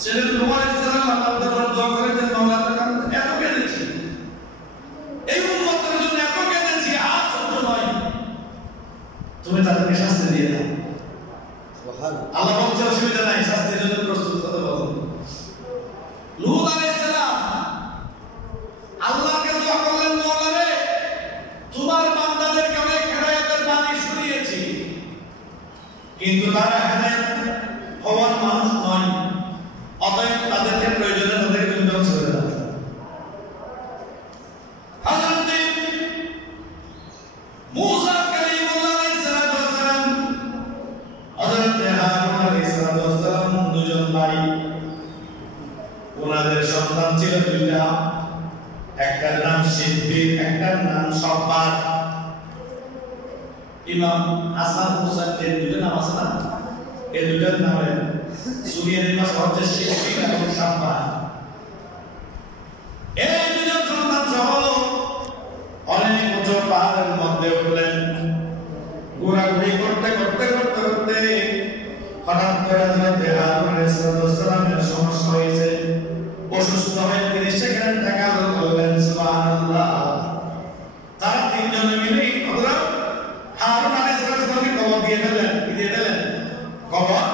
সেদিন তোমার ইসলাম আল্লাহ দরবারে দোয়া করেছেন, মাওলা তাআলা এত কেঁদেছি, এই উম্মতের জন্য এত কেঁদেছি, আর সহ্য নয়, তুমি তাদেরকে শাস্তি দিয়ে দাও। আল্লাহ বলছে অসুবিধা নাই, শাস্তির জন্য প্রস্তুত হতে বলো। লূত আলাইহিস সালাম আল্লাহকে দোয়া করলেন, মাওলা রে তোমার বান্দাদেরকে অনেক হেদায়েতের বাণী শুনিয়েছি, কিন্তু তারা হেদায়েত হওয়ার মানুষ নয়, অতএব তাদেরকে প্রয়োজনে তাদেরকে তুমি ধ্বংস করে দাও। হযরত মূসা কালিমুল্লাহ আলাইহিস সালাম, হযরত হারুন আলাইহিস সালাম দুজন ভাই, ওনাদের সন্তান ছিল দুইটা, একটার নাম শিববীর, একটার নাম সাব্বার। ইমাম হাসান হুসাইন এর দুটো নাম আছে না, এই দুটোর নামে সুরিয়া নিবাস হচ্ছে শিববীর এবং সাব্বার। এই দুজন সন্তান সহ অনেক উঁচু পাহাড়ের মধ্যে উঠলেন, ঘোরাঘুরি করতে করতে করতে করতে হঠাৎ করে হযরত হারুন আলাইহিস সালামের সমস্যা হয়েছে, অসুস্থ হয়ে তিনি সেখানে টাকা বললেন সুবহানাল্লাহ। তারা তিনজনে মিলে হযরত হারুন আলাইহিস সালামকে কবর দিয়ে ফেললেন, কবর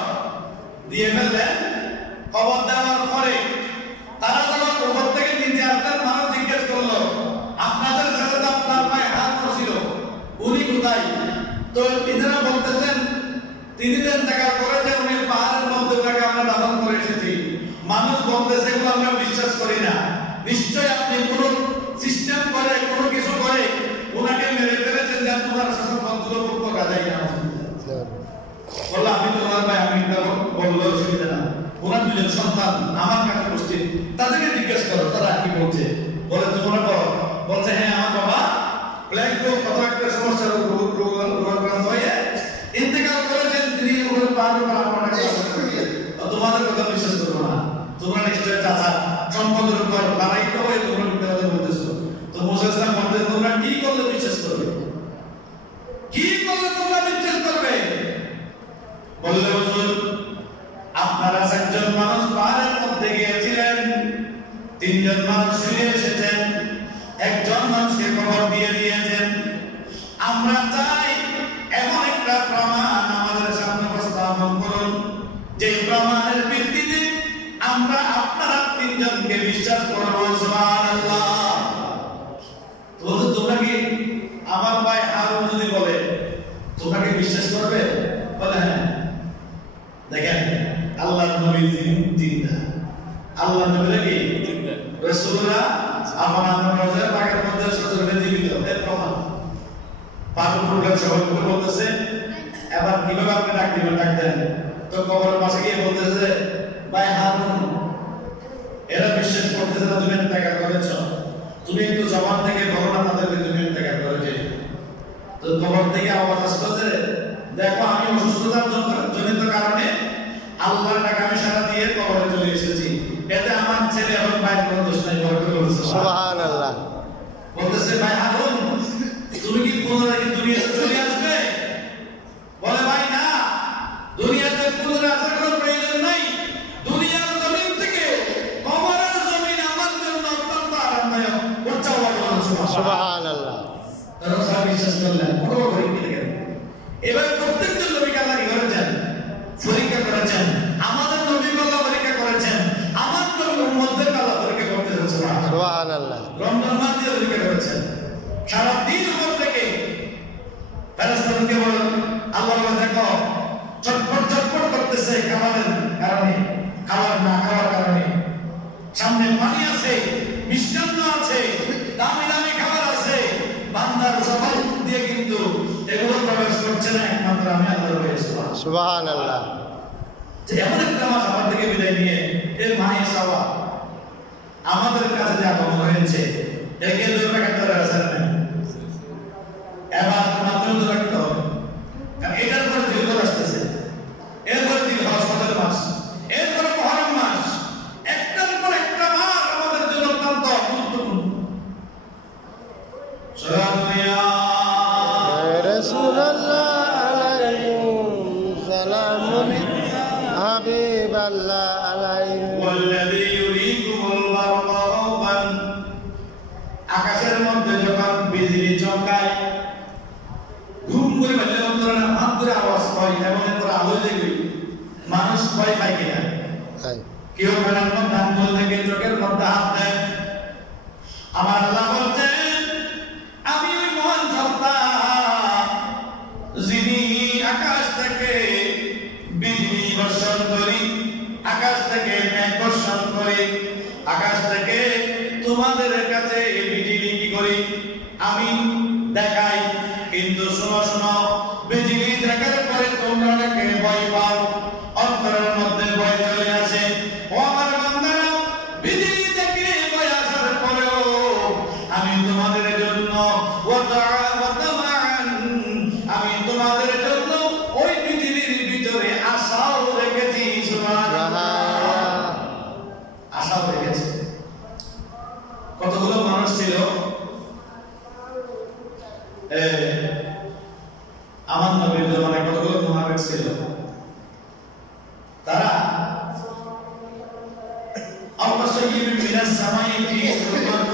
দিয়ে ফেললেন। কবর দেওয়ার পরে তারা যখন উপর থেকে নিচে আসতেন, মানুষ জিজ্ঞেস করলো, আপনাদের সাথে তো আপনার ভাই হারুন ছিল, উনি কোথায়? তো তিনারা বলতেছেন তিনি যে টাকা করেছেন উনি পাহাড়ের মধ্যে ওনাকে আমরা দাফন করে এসেছি। মানুষ বলতেছে এগুলো আমরা বিশ্বাস করি না, নিশ্চয় আপনি কোনো সিস্টেম করে কোনো কিছু করে ওনাকে মেরে ফেলেছেন, যার তোমার শাসনপন্থগুলো পক্ষ কাজাই না। বললো আমি তোমার ভাই, আমি বললো অসুবিধা না, ওনার দুজন সন্তান আমার কাছে উপস্থিত, তাদেরকে জিজ্ঞেস করো তারা কি বলছে। বলে তোমরা বলো, বলছে হ্যাঁ আমার বাবা ব্ল্যাক রোগ কত একটা সমস্যার রোগাক্রান্ত হয়ে ইন্তেকাল করেছেন, তিনি ওখানে পাহাড়ের উপর আমার কাছে তোমাদের কথা বিশ্বাস করবো না, তোমরা নিশ্চয় চাচা সম্পদের উপর বাড়াইতে হয়ে তোমরা মিথ্যা কথা বলতেছো। তো মুসা ইসলাম বলতে তোমরা কি করলে বিশ্বাস করবে, কি করলে তোমরা বিশ্বাস করবে? বললে হুজুর আপনারা চারজন মানুষ পাহাড়ের মধ্যে গিয়েছিলেন, তিনজন মানুষ ফিরে এসেছেন, একজন মানুষকে খবর দিয়ে দিয়েছেন, আমরা চাই এমন একটা প্রমাণ আমাদের সামনে উপস্থাপন করুন যে প্রমাণের ভিত্তিতে আমরা আপনারা তিনজনকে বিশ্বাস করব। সুবহানাল্লাহ। তোমরা কি আমার ভাই হারুন যদি বলে তোমরা কি বিশ্বাস করবে? বলে হ্যাঁ। দেখেন আল্লাহর নবী জিন্দা, আল্লাহর নবীরা কি রাসূলরা আপনার রোজার পাকের মধ্যে সজরে জীবিত, এর প্রমাণ। পাগল প্রোগ্রাম সভাপতি বলতেছে এবার কিভাবে আপনি ডাক দিবেন, ডাক দেন। তো কবরের পাশে গিয়ে বলতেছে ভাই হারুন এরা বিশ্বাস করতেছে না তুমি টাকা করেছ, তুমি একটু জবান থেকে বলো না তাদেরকে তুমি টাকা করেছে। তো কবর থেকে আওয়াজ আসছে দেখো আমি অসুস্থতার জনিত কারণে আল্লাহর টাকা আমি সারা দিয়ে কবরে চলে এসেছি, এতে আমার ছেলে এবং ভাইয়ের কোনো দোষ নাই। সুবহানাল্লাহ। বলতেছে ভাই হারুন তুমি কি পুনরায় দুনিয়াতে চলে আসবে? বলে ভাই না, দুনিয়াতে পুনরায় আসার কোনো প্রয়োজন নাই, দুনিয়ার জমিন থেকে কবরের জমিন আমার জন্য অত্যন্ত আরামদায়ক। সুবহানাল্লাহ। তারা সব বিশ্বাস করলেন, বড় পরীক্ষা গেল। এবার প্রত্যেকজন নবীকে আল্লাহ কি করেছেন? পরীক্ষা করেছেন। আমাদের নবীকে আল্লাহ পরীক্ষা করেছেন, আমার নবীর উম্মতদের আল্লাহ পরীক্ষা করতেছেন। সুবহানাল্লাহ। রমজান মাস দিয়ে পরীক্ষা করেছেন, সারা দিন উপর থেকে ফেরেশতাদেরকে বলেন আল্লাহ দেখো চটপট চটপট করতেছে খাবারের কারণে, খাবার না খাওয়ার কারণে। সামনে পানি আছে, মিষ্টান্ন আছে, দামি দামি খাবার আছে, বান্দার জবান দিয়ে কিন্তু এগুলো প্রবেশ করছে না, একমাত্র আমি আল্লাহর রয়েছে। সুবহানাল্লাহ। যে এমন একটা মাস আমার থেকে বিদায় নিয়ে এর মানে চাওয়া আমাদের কাছে যে আগমন হয়েছে একে ধরে রাখতে রাখতে না, এবার মাত্র ধরে রাখতে হবে। কারণ এটার পরে জিলহজ আসতেছে, এরপরে জিলহজ মাসের মাস, এরপরে মুহররম মাস, একটার পর একটা মাস আমাদের জন্য অত্যন্ত গুরুত্বপূর্ণ। সালামু ইয়া রাসূলুল্লাহ আলাইকুম সালামুন হাবিব الله عليه والذي يريكم البرق خوفا আকাশের মধ্যে যখন বিজলি চমকায় ঘুম করে বললে অন্তরে হাত ধরে আওয়াজ হয় এমন করে আলো জ্বলে মানুষ ভয় পায় কিনা কেউ ফেরার মধ্যে আঙ্গুল থেকে চোখের মধ্যে হাত দেয় আমার আল্লাহ বলছেন আমি ওই মহান সত্তা যিনি আকাশ থেকে বিজলি বর্ষণ করি আকাশ থেকে মেঘ বর্ষণ করি আকাশ থেকে তোমাদের কাছে বিজলি কি করি আমি দেখাই কিন্তু শোনো শোনো বিজলি দেখার পরে তোমরা অনেকে ভয় পাও অন্তরের মধ্যে ভয় চলে আসে ও আমার বান্দারা বিজলি দেখে ভয় আসার পরেও আমি তোমাদের জন্য আমি তোমাদের জন্য ওই বিজলির ভিতরে আশাও রেখেছি সুবহানাল্লাহ আশাও রেখেছি কতগুলো মানুষ ছিল আমার নবীর জমানে কতগুলো মুনাফিক ছিল তারা أَوْصَيِّبٍ مِنَ السَّمَاءِ فِيهِ ظُلُمَاتٌ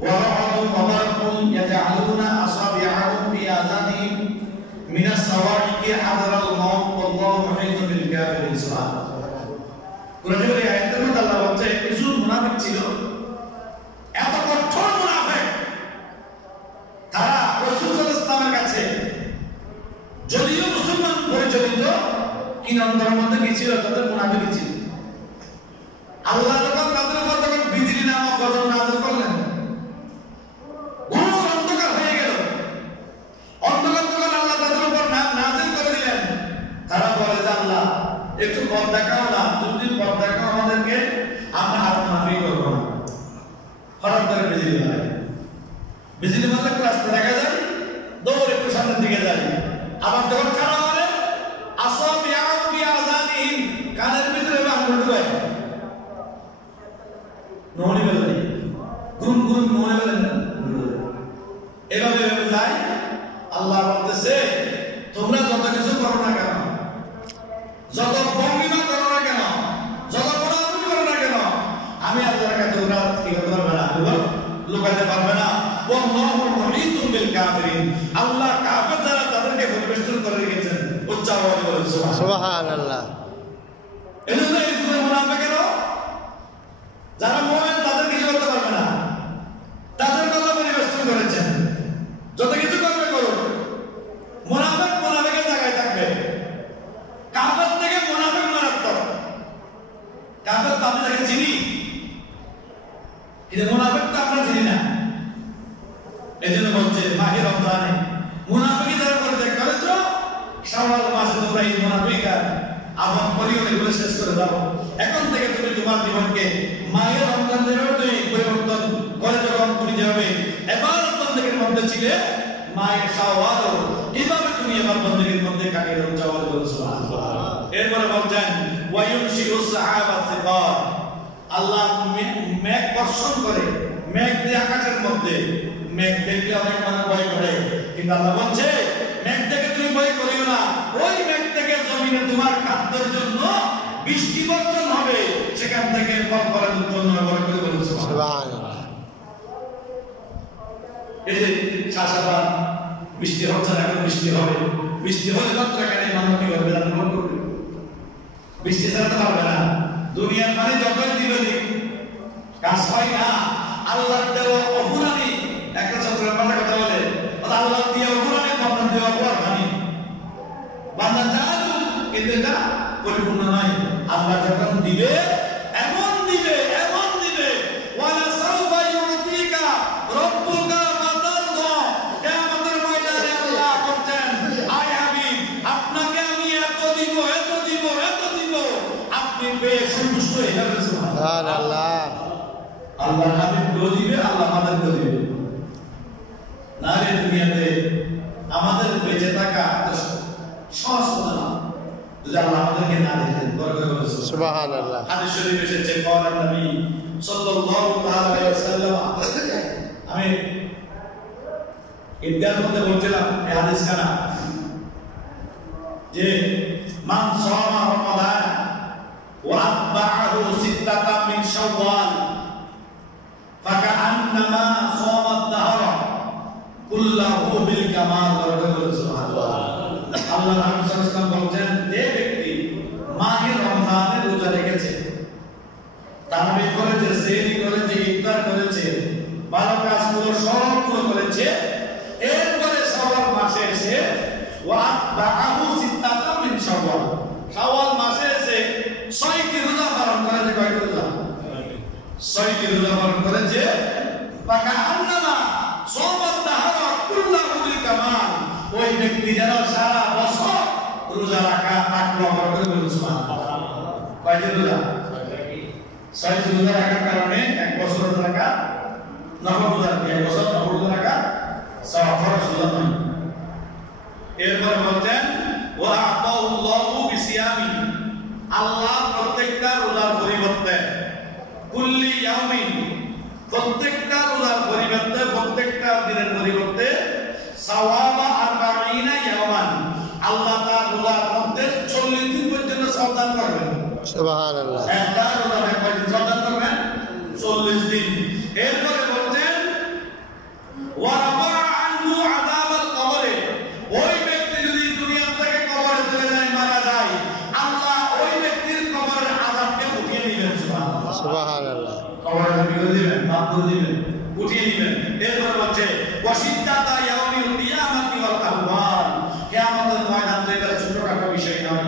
وَرَعْدٌ وَبَرْقٌ يَجْعَلُونَ أَصَابِعَهُمْ فِي آذَانِهِمْ مِنَ الصَّوَاعِقِ حَذَرَ الْمَوْتِ وَاللَّهُ مُحِيطٌ بِالْكَافِرِينَ কুরআনের এই আয়াতের মধ্যে আল্লাহ বলছে কিছু মুনাফিক ছিল এত কঠোর মুনাফিক তারা রাসূল সাল্লাল্লাহু আলাইহি ওয়াসাল্লামের কাছে যদিও মুসলমান পরিচয় কিন্তু অন্তরের মধ্যে কি ছিল তাদের মুনাফিক ছিল আল্লাহ যখন তাদের উপর যখন বিজলি নামক গজব নাযিল করলেন ঘোর অন্ধকার হয়ে গেল অন্ধকার যখন আল্লাহ তাদের উপর নাযিল করে দিলেন তারা বলে যে আল্লাহ একটু পথ দেখাও না যদি পথ দেখাও আমাদেরকে আমরা আর মুনাফিক করব না হঠাৎ করে বিজলি মারে বিজলি মারলে রাস্তা দেখা যায় দৌড় একটু সামনের দিকে যায় আবার যখন কারা মারে আসাবিআউ ফি আযানিহিম কানের ভিতরে আঙ্গুল ঢুকায় ননি বলে গুন গুন মনে বলে এভাবে যায় আল্লাহ বলতেছে তোমরা যত কিছু করো না কেন যত ভঙ্গিমা করো না কেন যত বড়াবড়ি করো না কেন আমি আল্লাহর কাছে তোমরা কি করতে পারবে না লুকাতে পারবে না ওয়াল্লাহু মুহীতুম বিল কাফিরিন আল্লাহ কাফের যারা তাদেরকে পরিবেষ্টন করে রেখেছেন উচ্চারণ বলেন সুবহানাল্লাহ এজন্য এই মুনাফিকেরা যারা মুমিন তাদের কিছু করতে পারবে না তাদের কথা পরিবেষ্টন করেছেন যত কিছু করবে করুন মুনাফিক মুনাফিকের জায়গায় থাকবে কাফের থেকে মুনাফিক মারাত্মক কাফের তো আমরা তাকে চিনি কিন্তু মুনাফিক তো আমরা চিনি না এজন্য বলছে মাহে রমজানে মুনাফিকি যারা করে দেখ করেছো শাওয়াল মাসে তোমরা এই মুনাফিকা আমার পরিবারগুলো শেষ করে দাও এখন থেকে তুমি তোমার জীবনকে মাহে রমজান যেভাবে তুমি পরিবর্তন করে যখন তুমি যাবে ইবাদত বন্দেগীর মধ্যে ছিলে মাহে শাওয়াল এইভাবে তুমি আমার বন্দেগীর মধ্যে কাটিয়ে দাও জওয়াল বলে সুবহানাল্লাহ এরপরে বলছেন ওয়ায়ুনশিউ সাহাবা সিকার আল্লাহ মেঘ বর্ষণ করে মেঘ দিয়ে আকাশের মধ্যে মেঘ দেখলে অনেক মানুষ ভয় করে কিন্তু আল্লাহ বলছে মেঘ থেকে তুমি ভয় করিও না ওই মেঘ থেকে জমিনে তোমার খাদ্যের জন্য বৃষ্টি বর্ষণ হবে সেখান থেকে ফল ফলের উৎপন্ন হবে করে বলেছে সুবহানাল্লাহ এই যে চাষাবাদ বৃষ্টি হচ্ছে না এখন বৃষ্টি হবে বৃষ্টি হলে মাত্র এখানে মানুষ কি করবে জানো করবে বৃষ্টি ছাড়া তো পারবে না দুনিয়ার মানে যতই দিবে কাজ হয় না আল্লাহর দেওয়া অপুরানি একটা ছাত্রের কথা বলে আল্লাহ দিয়ে অপুরানি বান্দা দেওয়া অপুরানি বান্দা জানো কিন্তু এটা পরিপূর্ণ নয় আল্লাহ যখন দিবে এমন দিবে ওয়ালা সাউফা ইউতিকা রাব্বুকা ফাতারদা কিয়ামতের ময়দানে আল্লাহ বলছেন আয় হাবিব আপনাকে আমি এত দিব আপনি পেয়ে সন্তুষ্ট হয়ে যাবেন সুবহানাল্লাহ আল্লাহ হাবিব দিবে আল্লাহ আমাদের দিবে না রে দুনিয়াতে আমাদের বেঁচে থাকা সহজ কথা না যদি আল্লাহ আমাদেরকে না দেখেন বরকত করে সুবহানাল্লাহ হাদিস শরীফ এসেছে قال النبي صلى الله عليه وسلم আমি ঈদগার মধ্যে বলছিলাম এই হাদিস খানা যে মান সামা রমাদান বিল কামাল সুবহানাল্লাহ। আল্লাহ রাসূল সাল্লাল্লাহু আলাইহি ওয়াসাল্লাম বলেন, যে ব্যক্তি মাহে রমজানে রোজা রেখেছে, তারাবি করেছে, সেহরি করেছে, ইফতার করেছে, ভালো কাজগুলো সবগুলো করেছে, এরপরে শাওয়াল মাসে এসে ওয়া বাআহু সিত্তাতাম মিন শাওয়াল, শাওয়াল মাসে এসে 6টি রোজা পালন করেছে। কয়টি রোজা? 6টি রোজা পালন করেছে। পাকা আন্নামা সাওমাত দাহরা কুল্লাহু বিল কামাল, ওই ব্যক্তি যেন সারা বছর রোজা রাখা রাখলো করে বলুন সুবহানাল্লাহ। কয়টি রোজা? 6টি রোজা রাখার কারণে এক বছর রোজা রাখা নফল রোজা, এক বছর নফল রোজা রাখা সওয়াব ফরজ রোজা নয়। এরপরে বলতেন ওয়া আতাউল্লাহু বিসিয়ামি, আল্লাহ প্রত্যেকটা রোজার পরিবর্তে কুল্লি ইয়াউমিন, প্রত্যেকটা রোজার পরিবর্তে, প্রত্যেকটা দিনের পরিবর্তে সাওয়াবা 40 ইয়াওমান, আল্লাহ তাআলা রোজার মধ্যে 40 দিন পর্যন্ত সাবধান করবেন। সুবহানাল্লাহ। একটা রোজার কয়দিন সাবধান করবেন? 40 দিন। এরপরে বলতেন ওয়া রাফা আনহু আযাবাল কবরে, ওই ব্যক্তি যদি দুনিয়া থেকে কবরে চলে যায়, মারা যায়, আল্লাহ ওই ব্যক্তির কবরের আযাবকে উঠিয়ে নেবেন। সুবহানাল্লাহ সুবহানাল্লাহ। কবরের আযাব করে দিবেন, মাফ করে দিবেন, উঠিয়ে নেবেন। এরপরে বলছে ওয়াশিদ্দাতা ইয়াউমিল কিয়ামাতি ওয়াল আহওয়াল, কিয়ামতের ময়দান তো এটা ছোটখাটো বিষয় নয়,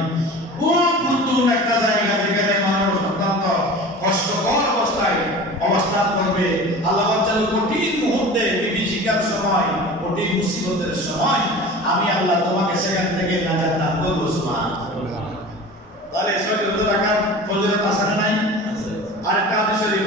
খুব গুরুত্বপূর্ণ একটা জায়গা, যেখানে মানুষ অত্যন্ত কষ্টকর অবস্থায় অবস্থান করবে। আল্লাহ বলেন কঠিন মুহূর্তে, বিভীষিকার সময়, কঠিন মুসিবতের সময় আমি আল্লাহ তোমাকে সেখান থেকে নাজাত দান করব। সুবহানাল্লাহ। তাহলে 6টি রোজা রাখার ফজিলত আছে না নাই? আরেকটা হাদিস শরীফ